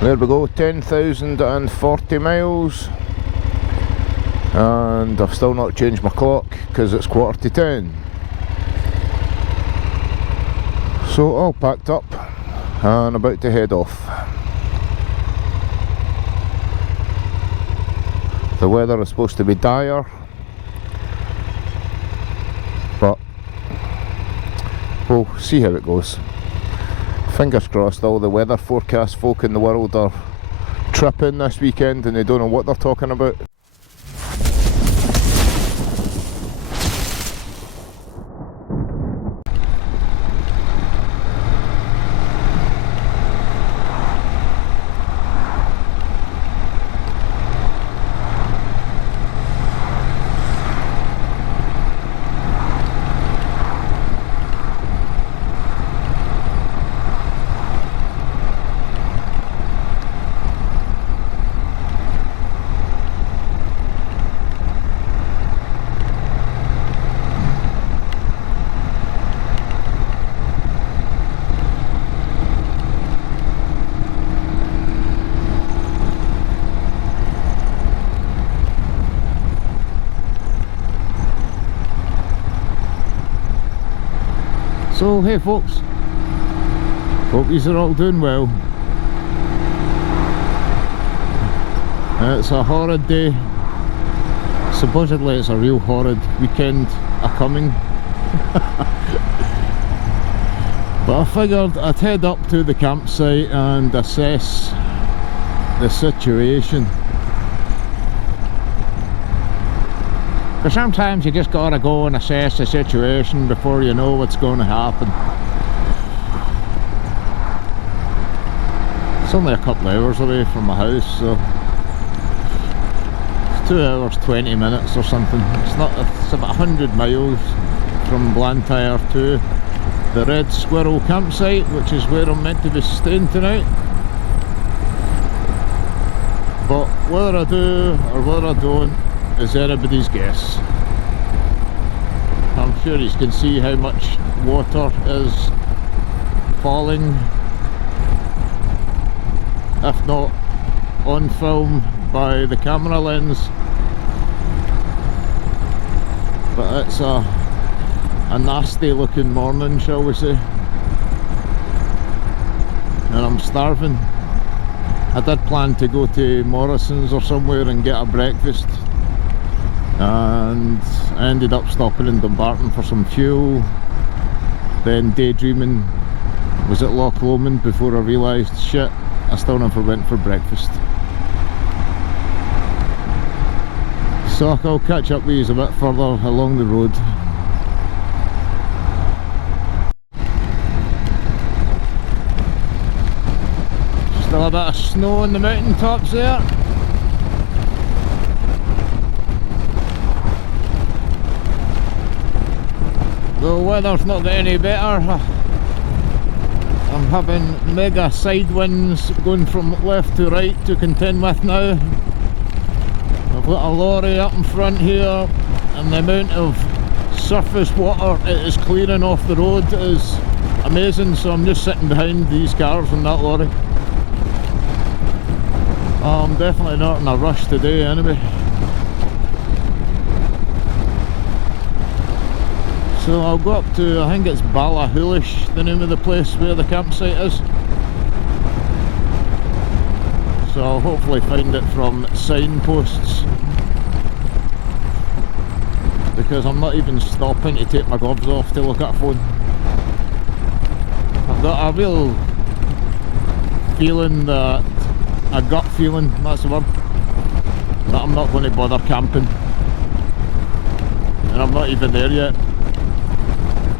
There we go, 10,040 miles, and I've still not changed my clock because it's 10:15. So all packed up and about to head off. The weather is supposed to be dire, but we'll see how it goes. Fingers crossed all the weather forecast folk in the world are tripping this weekend and they don't know what they're talking about. So hey folks, hope you are all doing well. It's a horrid day. Supposedly it's a real horrid weekend a-coming. But I figured I'd head up to the campsite and assess the situation. Because sometimes you just gotta go and assess the situation before you know what's going to happen. It's only a couple of hours away from my house, so it's 2 hours 20 minutes or something. It's about 100 miles from Blantyre to the Red Squirrel campsite, which is where I'm meant to be staying tonight. But whether I do or whether I don't is anybody's guess. I'm sure you can see how much water is falling, if not on film by the camera lens. But it's a nasty looking morning, shall we say, and I'm starving. I did plan to go to Morrison's or somewhere and get a breakfast, and I ended up stopping in Dumbarton for some fuel, then daydreaming was at Loch Lomond before I realised, shit, I still never went for breakfast. So I'll catch up with you a bit further along the road. Still a bit of snow on the mountain tops there. The weather's not getting any better. I'm having mega side winds going from left to right to contend with now. I've got a lorry up in front here, and the amount of surface water it is clearing off the road is amazing, so I'm just sitting behind these cars and that lorry. I'm definitely not in a rush today anyway. So I'll go up to, I think it's Ballahoolish, the name of the place where the campsite is. So I'll hopefully find it from signposts, because I'm not even stopping to take my gloves off to look at a phone. I've got a real feeling that, a gut feeling, that's the word, that I'm not going to bother camping. And I'm not even there yet.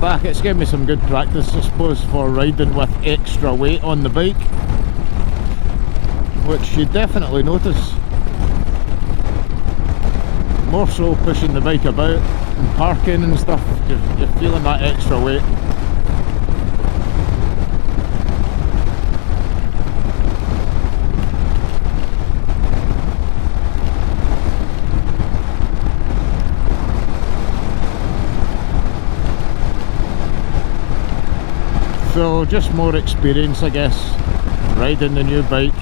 Back, it's given me some good practice, I suppose, for riding with extra weight on the bike, which you definitely notice. More so pushing the bike about and parking and stuff, you're feeling that extra weight. So just more experience, I guess, riding the new bike.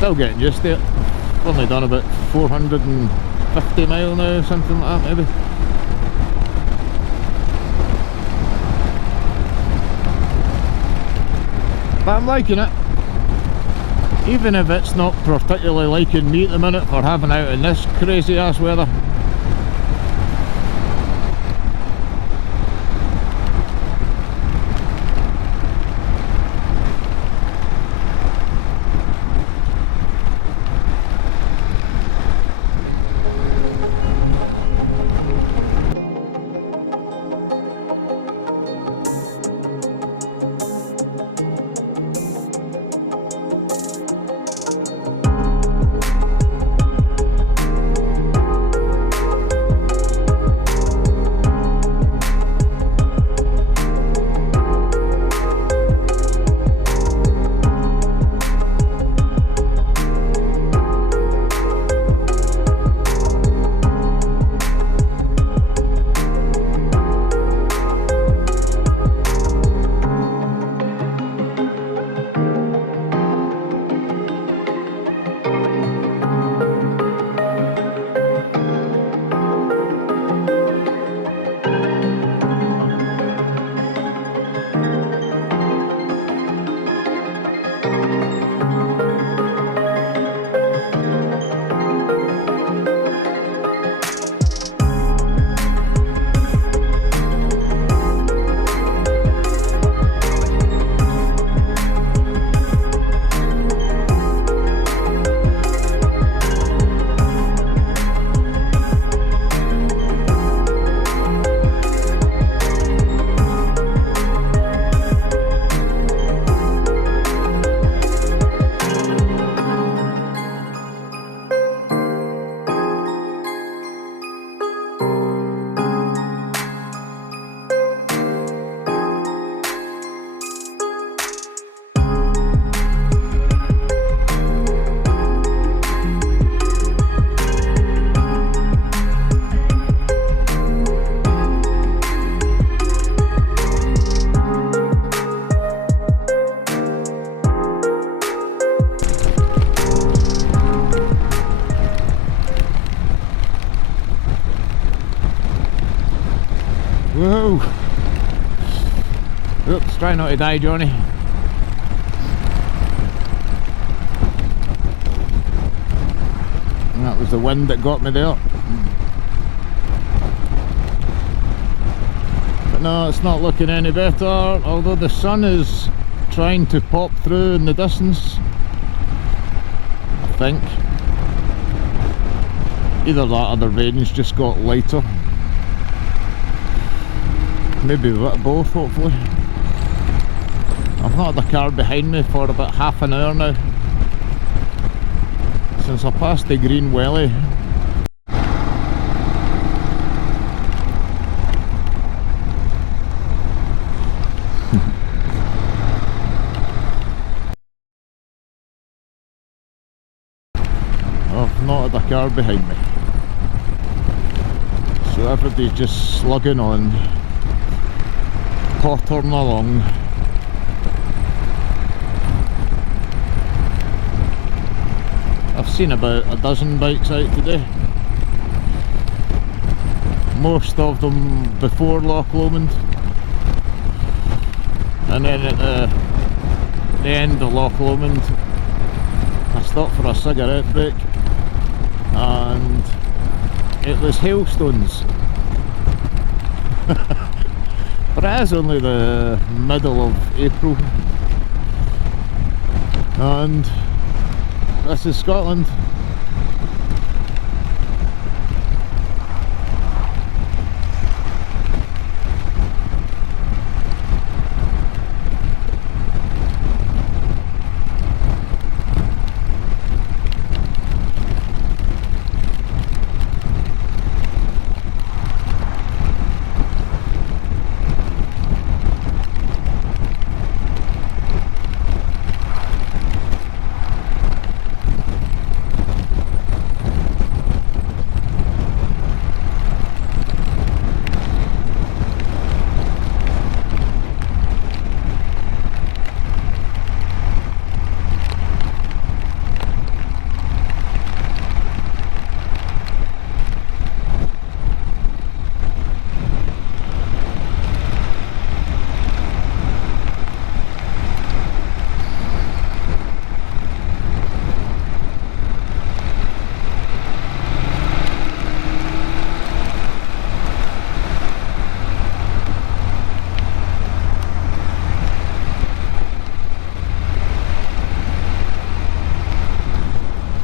still getting used to it. Only done about 450 mile now, something like that maybe. But I'm liking it. Even if it's not particularly liking me at the minute for having out in this crazy ass weather. Whoa! Oops, try not to die, Johnny. And that was the wind that got me there. But no, it's not looking any better, although the sun is trying to pop through in the distance, I think. Either that or the rain's just got lighter. Maybe a bit of both, hopefully. I've not had the car behind me for about half an hour now, since I passed the green welly. I've not had the car behind me, so everybody's just slugging on, pottering along. I've seen about a dozen bikes out today, most of them before Loch Lomond, and then at the end of Loch Lomond I stopped for a cigarette break and it was hailstones. But it is only the middle of April and this is Scotland.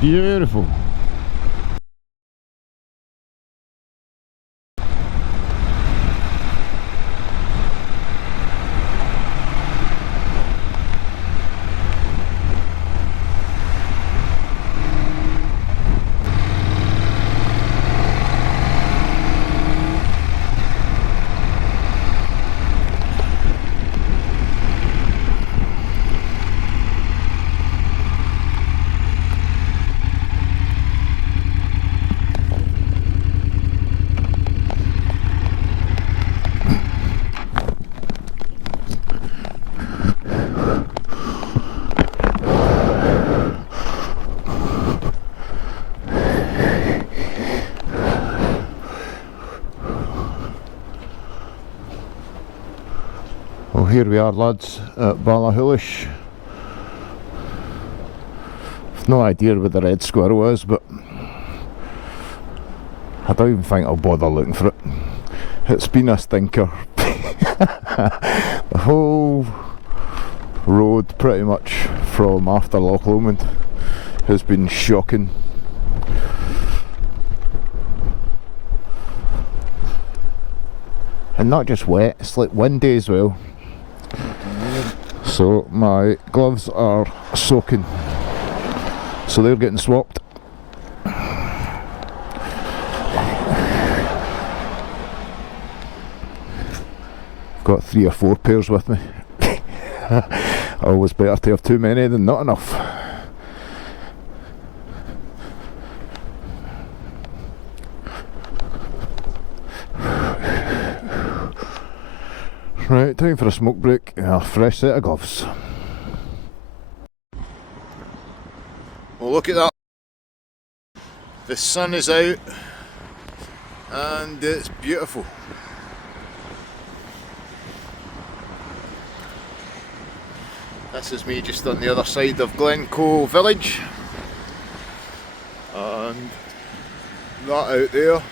Beautiful. Well, here we are, lads, at Ballachulish. I've no idea where the red squirrel is, but I don't even think I'll bother looking for it. It's been a stinker. The whole road, pretty much from after Loch Lomond, has been shocking. And not just wet, it's like windy as well. So my gloves are soaking, so they're getting swapped. Got 3 or 4 pairs with me. Always better to have too many than not enough. Right, time for a smoke break and a fresh set of gloves. Well, look at that. The sun is out and it's beautiful. This is me just on the other side of Glencoe village, and that out there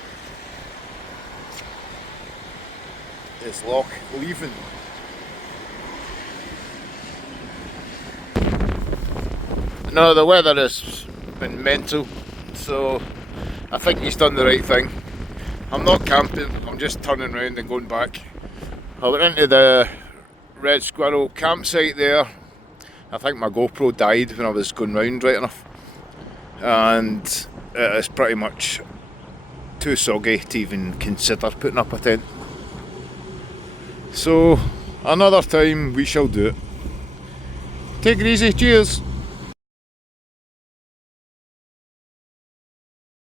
is Loch Leven. No, the weather has been mental, so I think he's done the right thing. I'm not camping, I'm just turning around and going back. I went into the Red Squirrel campsite there. I think my GoPro died when I was going round right enough, and it is pretty much too soggy to even consider putting up a tent. So another time we shall do it. Take it easy, cheers!